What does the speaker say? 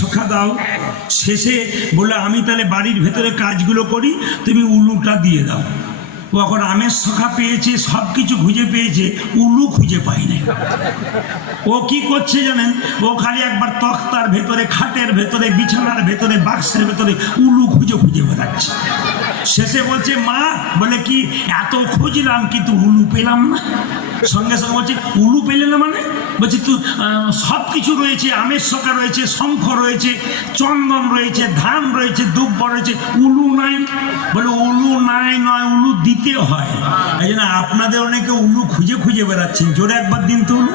সখা দাও। শেষে বলে আমি তাহলে বাড়ির ভেতরে কাজগুলো করি, তুমি উলুটা দিয়ে দাও। ও এখন আমের সখা পেয়েছে, সব কিছু খুঁজে পেয়েছে, উলু খুঁজে পাই না। ও কি করছে জানেন? ও খালি একবার তক্তার ভেতরে, খাটের ভেতরে, বিছানার ভেতরে, বাক্সের ভেতরে উলু খুঁজে খুঁজে বেড়াচ্ছে। শেষে বলছে মা, বলে কি এত খুঁজলাম কিন্তু উলু পেলাম না। সঙ্গে সঙ্গে বলছে উলু পেলে না মানে? বলছি তুই সব কিছু রয়েছে, আমের সখা রয়েছে, শঙ্খ রয়েছে, চন্দন রয়েছে, ধান রয়েছে, দুব্ব রয়েছে, উলু নাই। বলে উলু নাই নয়, উলু দিতে হয়। এই জন্য আপনাদের অনেকে উলু খুঁজে খুঁজে বেড়াচ্ছেন। জোরে একবার দিন তো উলু।